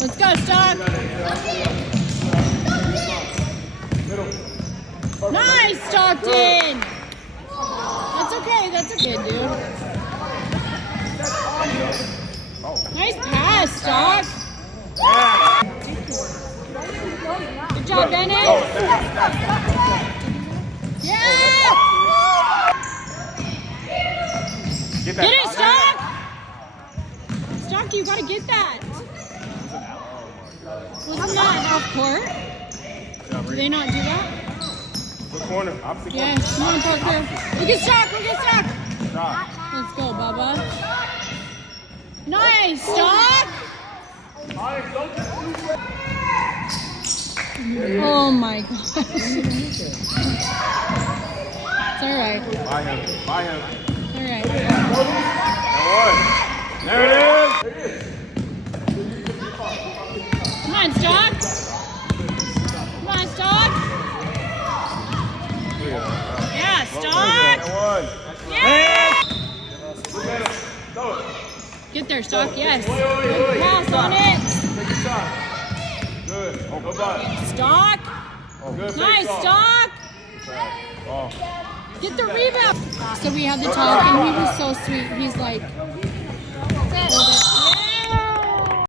Let's go, Stock. Nice, Stockton. That's okay. That's okay, dude. Nice pass, Stock. Good job, Bennett. Yeah! Get it, Stock! Stock, you gotta get that. Wasn't that off court? Do they not do that? Good corner. Opposite corner. Yeah, come on, Parker. Look at Stock, look at Stock. Let's go, Bubba. Nice, Stock! Oh my gosh. It's alright. By him. By him. Alright. There it is. Come on, Stock. Come on, Stock. Yeah, Stock. Yeah. Get there, Stock. Yes. Good pass on it. Take your shot. Good. Oh, go back. Stock. Oh, good. Nice, Stock. Oh. Get the rebound. So we had the talk, and he was so sweet. He's like,